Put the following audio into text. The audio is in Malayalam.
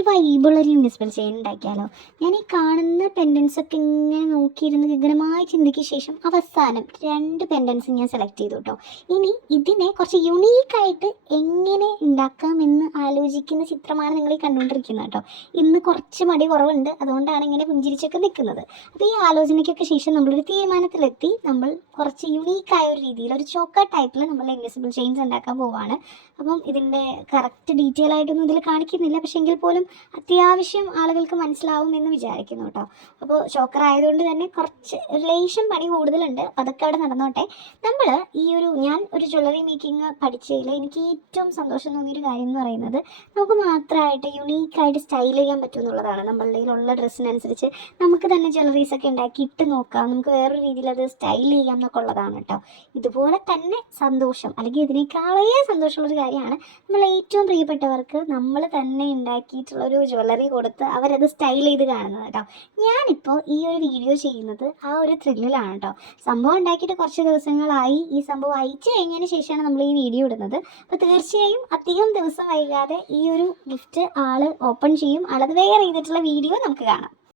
ഒരു വൈബുള്ളൊരു ഇൻവിസിബിൾ ചെയിൻ ഉണ്ടാക്കിയാലോ? ഞാൻ ഈ കാണുന്ന പെൻഡൻസൊക്കെ ഇങ്ങനെ നോക്കിയിരുന്ന് വിപുലമായ ചിന്തയ്ക്ക് ശേഷം അവസാനം 2 പെൻഡൻസ് ഞാൻ സെലക്ട് ചെയ്തു കേട്ടോ. ഇനി ഇതിനെ കുറച്ച് യുണീക്കായിട്ട് എങ്ങനെ ഉണ്ടാക്കാമെന്ന് ആലോചിക്കുന്ന ചിത്രമാണ് നിങ്ങൾ ഈ കണ്ടുകൊണ്ടിരിക്കുന്നത് കേട്ടോ. ഇന്ന് കുറച്ച് മടി കുറവുണ്ട്, അതുകൊണ്ടാണ് ഇങ്ങനെ പുഞ്ചിരിച്ചൊക്കെ നിൽക്കുന്നത്. അപ്പോൾ ഈ ആലോചനയ്ക്കൊക്കെ ശേഷം നമ്മളൊരു തീരുമാനത്തിലെത്തി. നമ്മൾ കുറച്ച് യുണീക്കായ ഒരു രീതിയിൽ ഒരു ചോക്കർ ടൈപ്പിൽ നമ്മൾ ഇൻവിസിബിൾ ചെയിൻസ് ഉണ്ടാക്കാൻ പോവുകയാണ്. അപ്പം ഇതിൻ്റെ കറക്റ്റ് ഡീറ്റെയിൽ ആയിട്ടൊന്നും ഇതിൽ കാണിക്കുന്നില്ല, പക്ഷേ എങ്കിൽ പോലും അത്യാവശ്യം ആളുകൾക്ക് മനസ്സിലാവും എന്ന് വിചാരിക്കുന്നു കേട്ടോ. അപ്പോൾ ചോക്കർ ആയതുകൊണ്ട് തന്നെ കുറച്ച് ലേശം പണി കൂടുതലുണ്ട്, അതൊക്കെ അവിടെ നടന്നോട്ടെ. നമ്മൾ ഞാൻ ഒരു ജ്വല്ലറി മേക്കിംഗ് പഠിച്ചതിൽ എനിക്ക് ഏറ്റവും സന്തോഷം തോന്നിയൊരു കാര്യം എന്ന് പറയുന്നത് നമുക്ക് മാത്രമായിട്ട് യുണീക്കായിട്ട് സ്റ്റൈൽ ചെയ്യാൻ പറ്റും എന്നുള്ളതാണ്. നമ്മളുടെ കയ്യിലുള്ള ഡ്രസ്സിനനുസരിച്ച് നമുക്ക് തന്നെ ജ്വല്ലറീസൊക്കെ ഉണ്ടാക്കി ഇട്ട് നോക്കാം, നമുക്ക് വേറൊരു രീതിയിൽ അത് സ്റ്റൈൽ ചെയ്യാം എന്നൊക്കെ ഉള്ളതാണ് കേട്ടോ. ഇതുപോലെ തന്നെ സന്തോഷം, അല്ലെങ്കിൽ ഇതിനേക്കാളേ സന്തോഷമുള്ളൊരു കാര്യമാണ് നമ്മൾ ഏറ്റവും പ്രിയപ്പെട്ടവർക്ക് നമ്മൾ തന്നെ ഉണ്ടാക്കിയിട്ടുള്ളൊരു ജ്വല്ലറി കൊടുത്ത് അവരത് സ്റ്റൈൽ ചെയ്ത് കാണുന്നത് കേട്ടോ. ഞാനിപ്പോൾ ഈ ഒരു വീഡിയോ ചെയ്യുന്നത് ആ ഒരു ത്രില്ലിലാണ് കേട്ടോ. സംഭവം ഉണ്ടാക്കിയിട്ട് കുറച്ച് ദിവസങ്ങളായി. ഈ സംഭവം അയച്ചു കഴിഞ്ഞതിന് ശേഷമാണ് നമ്മൾ ഈ വീഡിയോ ഇടുന്നത്. അപ്പോൾ തീർച്ചയായും അധികം ദിവസം വൈകാതെ ഈ ഒരു ഗിഫ്റ്റ് ആൾ ഓപ്പൺ ചെയ്യും. ആളത് വെയർ ചെയ്തിട്ടുള്ള വീഡിയോ നമുക്ക് കാണാം.